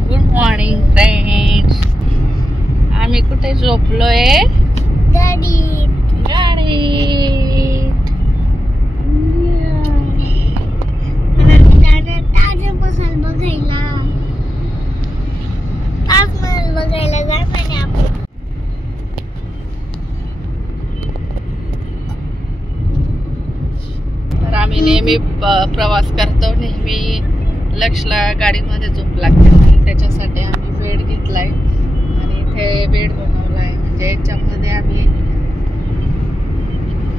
Good morning friends. आम्ही कुठे झोपलोय? गाडीत. ताजमहल बघायला जाणार आपण. तर आम्ही नेहमी प्रवास करतो. नेहमी लक्षला गाडीमध्ये झोप लागते, त्याच्यासाठी आम्ही बेड घेतलाय आणि इथे बेड बनवलाय. म्हणजे याच्यामध्ये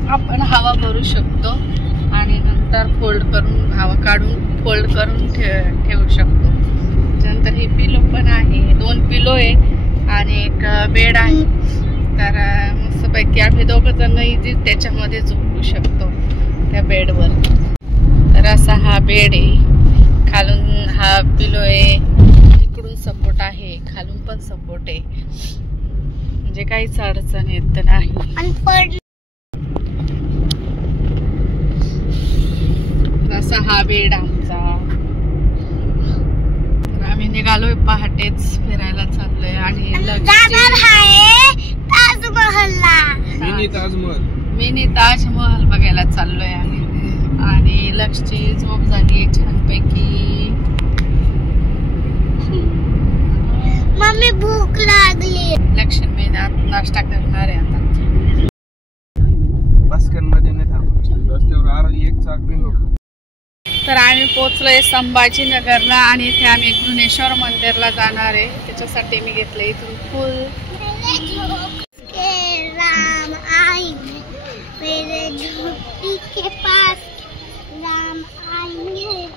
आपण हवा भरू शकतो आणि नंतर फोल्ड करून हवा काढून फोल्ड करून ठेवू शकतो. त्याच्यानंतर ही पिलो पण आहे, 2 पिलो आहे आणि एक बेड आहे. तर मस्तपैकी आम्ही दोघं जण इझी त्याच्यामध्ये झोपू शकतो त्या बेडवर. तर असा हा बेड आहे. खालून हा पिलो आहे, इकडून सपोर्ट आहे, खालून पण सपोर्ट आहे. म्हणजे काहीच अडचण येत नाही. असा हा बेड आमचा. तर आम्ही निघालोय पहाटेच, फिरायला चाललोय आणि मिनी ताजमहल बघायला चाललोय आम्ही. आणि लक्षची झोप झाली छानपैकी. मम्मी भूक लागली. लक्ष्मी नाश्ता करणार आहे आता. तर आम्ही पोहोचलोय संभाजीनगरला आणि इथे आम्ही घृणेश्वर मंदिरला जाणार आहे. त्याच्यासाठी मी घेतलं इथून फुल. राम आई मेरे झोपड़ी के पास राम आएंगे.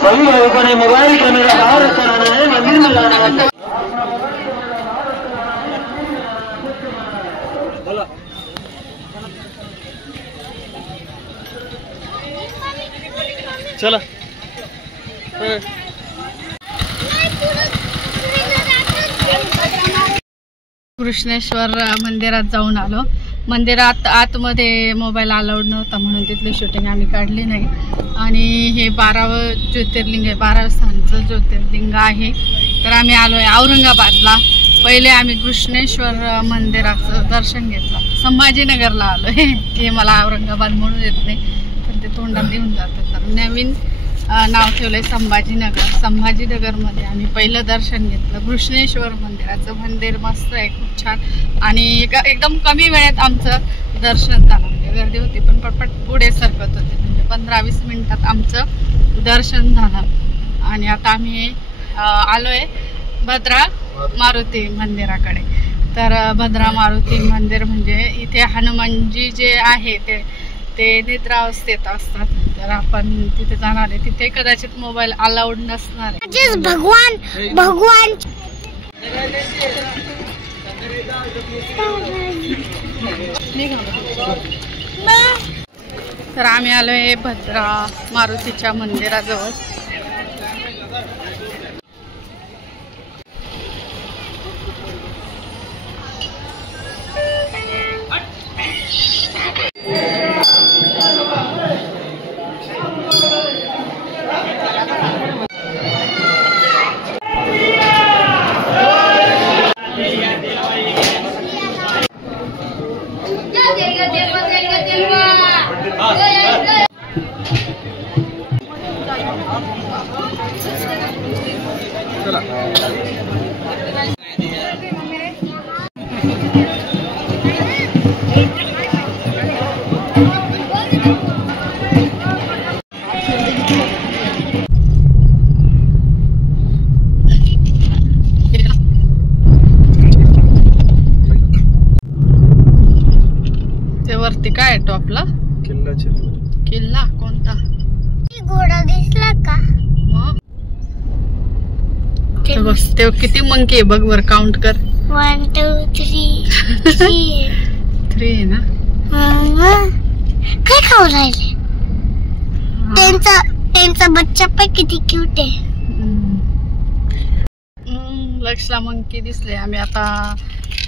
सभी लोगों ने मोबाइल कैमरा बाहर रखा है, मंदिर में जाना है. चला कृष्णेश्वर मंदिरात जाऊन आलो. मंदिरात आतमध्ये मोबाईल अलाउड नव्हता म्हणून तिथली शूटिंग आम्ही काढली नाही. आणि हे 12वं ज्योतिर्लिंग आहे, 12 स्थानचं ज्योतिर्लिंग आहे. तर आम्ही आलोय औरंगाबादला. पहिले आम्ही कृष्णेश्वर मंदिराचं दर्शन घेतलं. संभाजीनगरला आलोय की मला औरंगाबाद म्हणून येत नाही, पण ते तोंडात येऊन जातं. तर नवीन नाव ठेवलंय संभाजीनगर. संभाजीनगरमध्ये आम्ही पहिलं दर्शन घेतलं कृष्णेश्वर मंदिराचं. मंदिर मस्त आहे, खूप छान. आणि एकदम कमी वेळेत आमचं दर्शन झालं. म्हणजे गर्दी होती पण पटपट पुढे सरकत होते. म्हणजे 15-20 मिनिटात आमचं दर्शन झालं. आणि आता आम्ही आलोय भद्रा मारुती मंदिराकडे. तर भद्रा मारुती मंदिर म्हणजे इथे हनुमानजी जे आहे ते निद्रावस्थेत असतात. तर आपण तिथे जाणार आहे. तिथे कदाचित मोबाईल अलाउड नसणार आहे. भगवान तर आम्ही आलोय भद्रा मारुतीच्या मंदिराजवळ. वरती काय आहे टॉपला? किल्ला कोणता? घोडा दिसला का? ते किती मंकी आहे बघ वर, काउंट कर. 1 2 3 3 आहे ना. काय खाऊ राहिले? त्यांचा बच्चा पण किती क्यूट आहे. लक्षला मंकी दिसले. आम्ही आता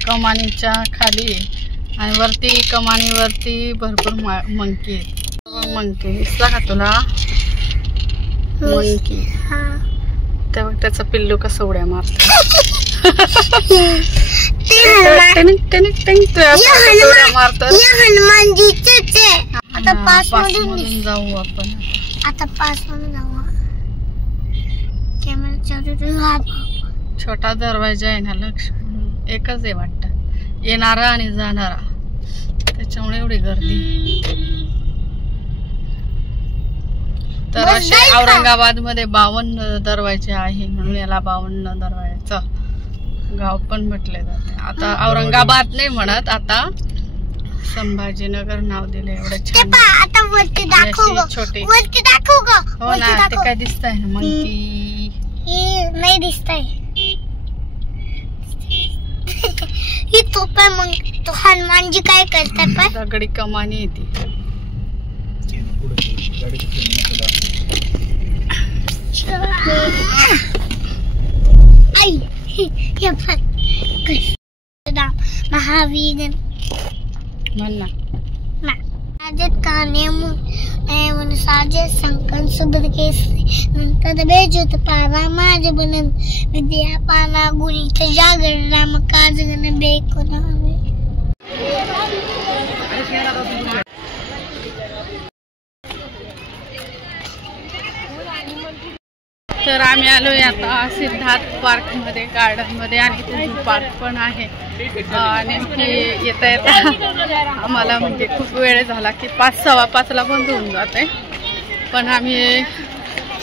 कमानीच्या खाली आणि वरती कमानीवरती भरपूर मंकी आहेत. मंकी दिसला का तुला? मंकी तेव्हा त्याचा पिल्लू कसं उड्या मारतो. आता पास मधून जाऊ आपण. आता पास मधून जाऊ. कॅमेरा छोटा दरवाजा आहे ना लक्ष, एकच आहे वाटतं, येणारा आणि जाणारा, त्याच्यामुळे एवढी गर्दी. तर असे औरंगाबाद मध्ये 52 दरवाजे आहे म्हणून याला 52 दरवाजाचं गाव पण म्हटले जाते. आता औरंगाबाद नाही म्हणत, आता संभाजीनगर नाव दिले. एवढं छान. आता वरती दाखव ग, छोटी. वरती दाखव ग. हो ना, ते काय दिसतंय ना मंकी? नाही दिसतंय. ही तोप आहे. मग तो हनुमानजी काय करतात? पण दगडी कमानी येते. आई हे महावीर म्हण ना. साजेत काने म्हणून साजे संकन सुबद केस नंतर बेजूत पारा माझे बनन विद्या पाना गुणीच्या जागर राम काज गण बेकोनावे. तर आम्ही आलोय आता सिद्धार्थ पार्क मध्ये, गार्डन मध्ये, आणि झू पार्क पण आहे. नेमकी येता आम्हाला म्हणजे खूप वेळ झाला की 5 सव्वा 5 ला बंद होऊन जाते, पण आम्ही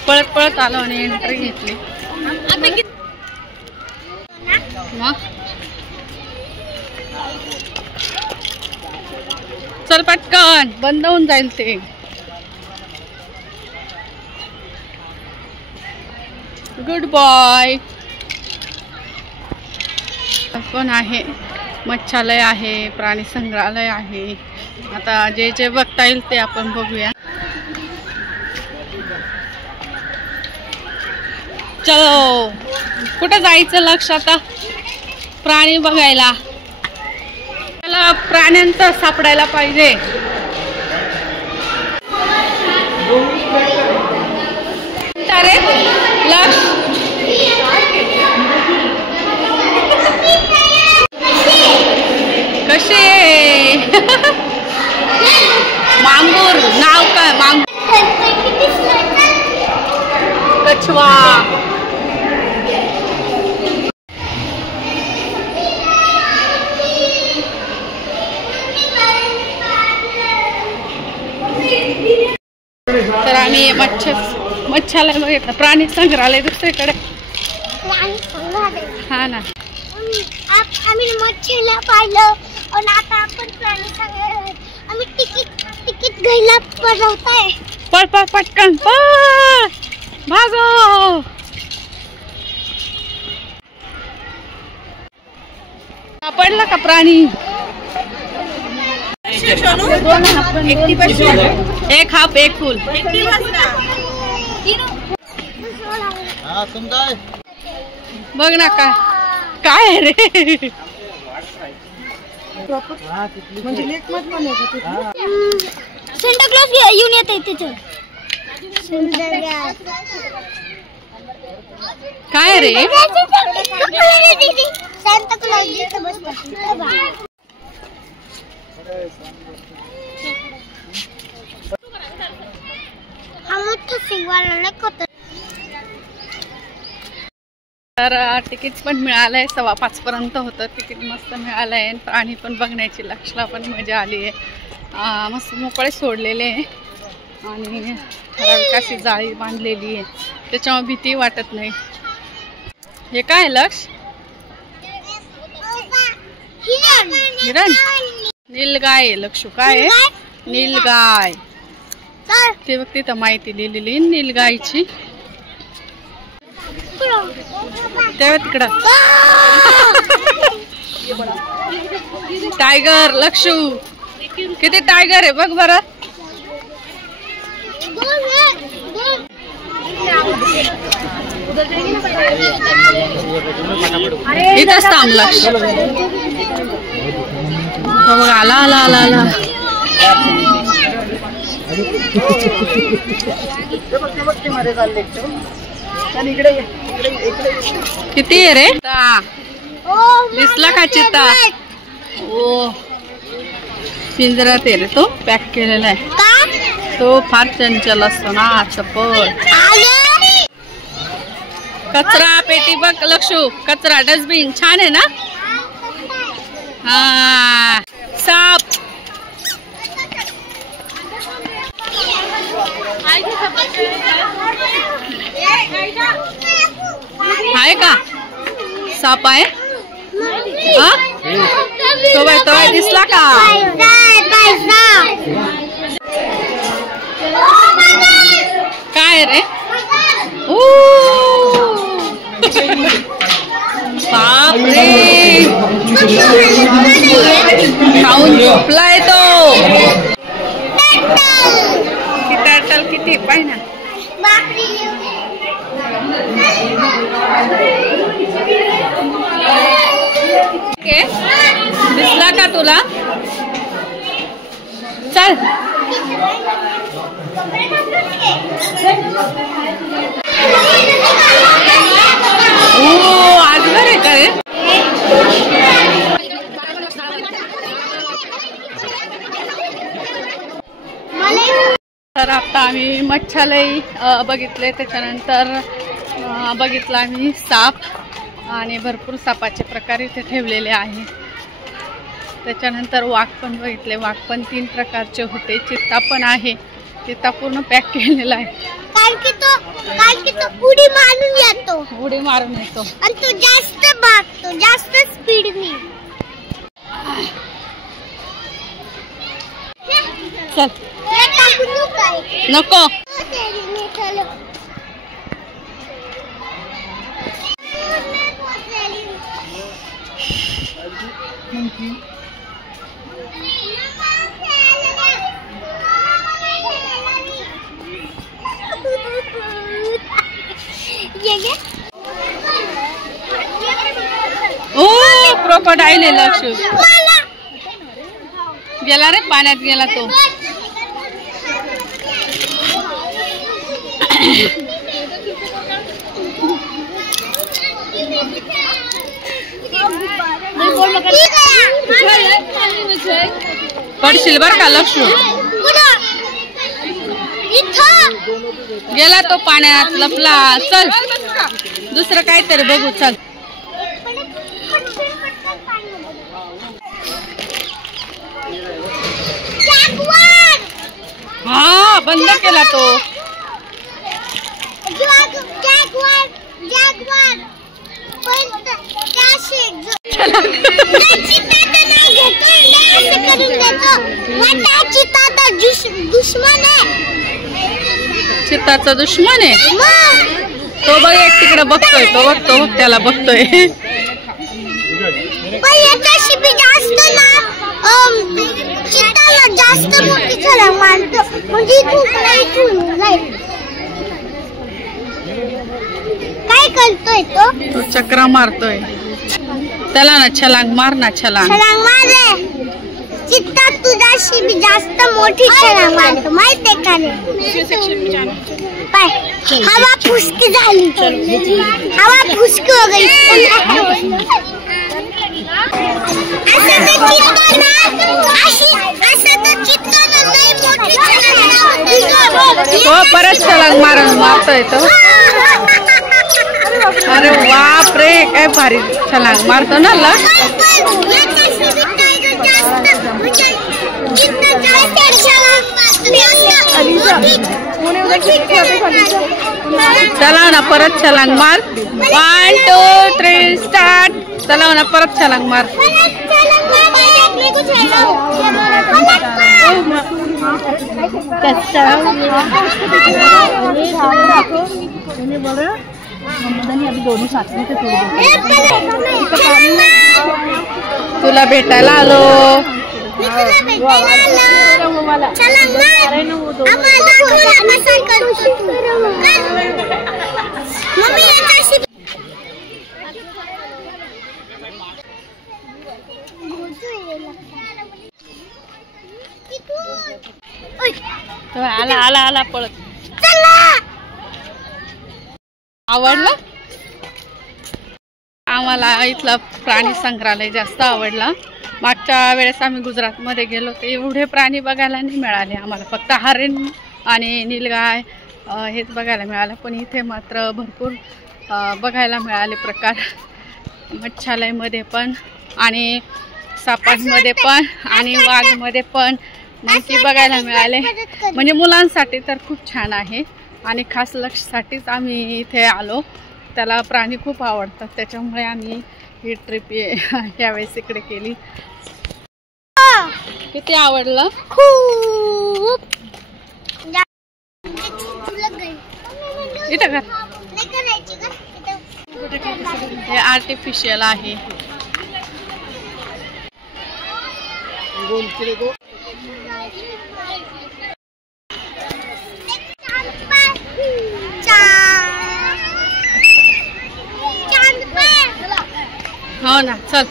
पळत पळत आलो आणि एंट्री घेतली. चल पटकन, बंद होऊन जाईल ते. Good boy. पण आहे, मच्छालय आहे, प्राणी संग्रहालय आहे. आता जे जे बघता येईल ते आपण बघूया. चलो, कुठे जायचं लक्ष आता? प्राणी बघायला. त्याला प्राण्यांचं सापडायला पाहिजे. अरे लक्ष, कसे मांगूर नाव काय? मांगूर, कछवा. तर आम्ही मच्छालय बघितलं, प्राणी संग्रहालय दुसरीकडे. हा ना, आम्ही मच्छीला पाहिलं आणि आता आपण प्राणी संग्रहालय. आम्ही तिकीट घ्यायला पळवताय. पळ पटकन भागो. सापडला का प्राणी? एक हाफ एक फुल. बघ ना काय रे. सेंटा क्लॉज येऊन येत आहे तिथं. काय रे? सेंटा क्लॉज इथं बसला. हा मोठा सिंगवाला लकत. तर तिकीट पण मिळालंय, 5:15 पर्यंत होतं तिकीट. मस्त मिळालंय. प्राणी पण बघण्याची लक्षला पण मजा आली आहे. मस्त मोकळे सोडलेले आहे आणि ठराविक अशी जाळी बांधलेली आहे, त्याच्यामुळे भीती वाटत नाही. हे काय लक्ष? हिरण. नीलगाय आहे लक्षू. काय आहे? नीलगाय. ते बघ तिथं माहिती लिहिलेली नीलगायची. तेव्हा तिकडं टायगर. लक्षू किती टायगर आहे बघ बरं. इथंच थांब लक्ष. बघ आला आला आला आला. किती आहे रे? दिसला का चित्ता? ओ पिंजरात आहे रे तो. पॅक केलेला आहे तो. फार चंचल असतो ना चप्पल. कचरा पेटी बघ लक्षू. कचरा डस्टबिन छान आहे ना. हा साप. आहे का साप आहे? हा तो बाय दिसला का? काय रे? बापरे खाऊन झोपलाय तो. टर्टल किती पाय ना. दिसला का तुला? चल आज घर आहे का रे? तर आता आम्ही मच्छालय बघितले. त्याच्यानंतर बघितलं आम्ही साप आणि भरपूर सापाचे प्रकार इथे ठेवलेले आहे. त्याच्यानंतर वाघ पण बघितले. वाघ पण 3 प्रकारचे होते. चित्ता पण आहे. चित्ता पूर्ण पॅक केलेला आहे. कारण की तो उडी मारून येतो. उडी मारून येतो आणि तो जास्त भागतो, जास्त स्पीडने. चल नको. ओ क्रोकोडाईल आहे लक्षू. गेला रे पाण्यात गेला तो. पडशील बर का लक्षू. गेला तो पाण्यात लपला. चल दुसरं काहीतरी बघू. चल हा बंद केला तो. चित्ताचा दुश्मन आहे तो. बघ एक तिकडे बघतोय. तो बघतो त्याला बघतोय. जास्त मोठी छलांग मारतो म्हणजे काय करतोय तो चक्रा मारतोय. त्याला ना छलांग मार ना. छलांग मार. चित्ता तुझ्याशी बी जास्त मोठी छलांग मारतो माहितीये का रे? हवा फुसकी झाली. हवा फुसकी हो गई. तो परत छलांग मारतोय तो. अरे बाप रे काय भारी छलांग मारतो ना लक्ष. चला ना परत छलांग मार. 1 2 3 स्टार्ट. चला ना परत छलांग मार. कुछ है ना अभी दोनों साथ में तुला भेटायला आलो. आला आला आला पळत. आवडलं आम्हाला इथलं प्राणी संग्रहालय जास्त आवडला. मागच्या वेळेस आम्ही गुजरातमध्ये गेलो तर एवढे प्राणी बघायला नाही मिळाले आम्हाला. फक्त हरिण आणि नीलगाय हेच बघायला मिळालं. पण इथे मात्र भरपूर बघायला मिळाले प्रकार. मच्छालयमध्ये पण आणि सापांमध्ये पण आणि वाघमध्ये पण मंकी बघायला मिळाले. म्हणजे मुलांसाठी तर खूप छान आहे आणि खास लक्षासाठीच आम्ही इथे आलो. त्याला प्राणी खूप आवडतात त्याच्यामुळे आम्ही ही ट्रिप यावेळेस इकडे केली. किती आवडलं खूप. इथं का हे आर्टिफिशियल आहे. हो ना चल.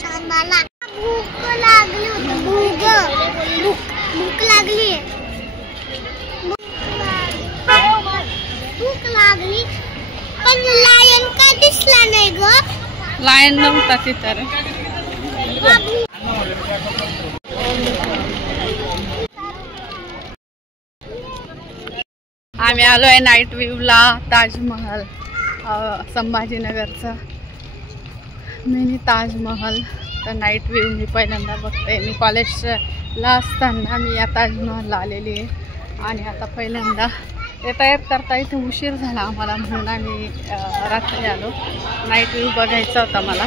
चांदाला भूक लागली होती. भूक लागली पण लायन का दिसला नाही ग. लायन नव्हता तिथं. आम्ही आलोय नाईट व्ह्यूला. ताजमहल संभाजीनगरचा मिनी ताजमहल. तर नाईट व्ह्यू मी पहिल्यांदा बघते. मी कॉलेजला असताना मी या ताजमहलला आलेली आहे आणि आता पहिल्यांदा तयार करता इथे उशीर झाला आम्हाला म्हणून आम्ही रात्री आलो. नाईट व्ह्यू बघायचा होता मला.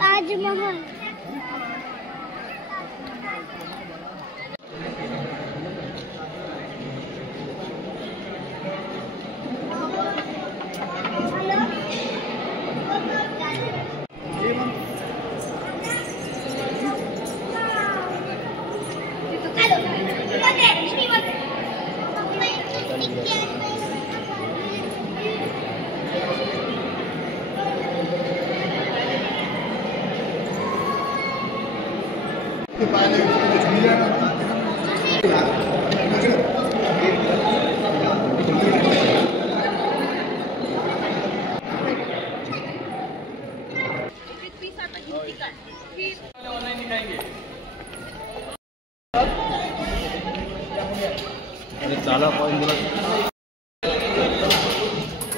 ताजमहल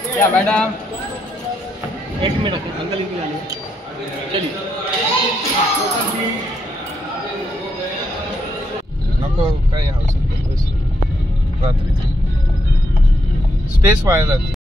क्या मैडम 1 मिनट अंकल की आने चलिए नको काय हाऊस रात्री स्पेस वाया जाते.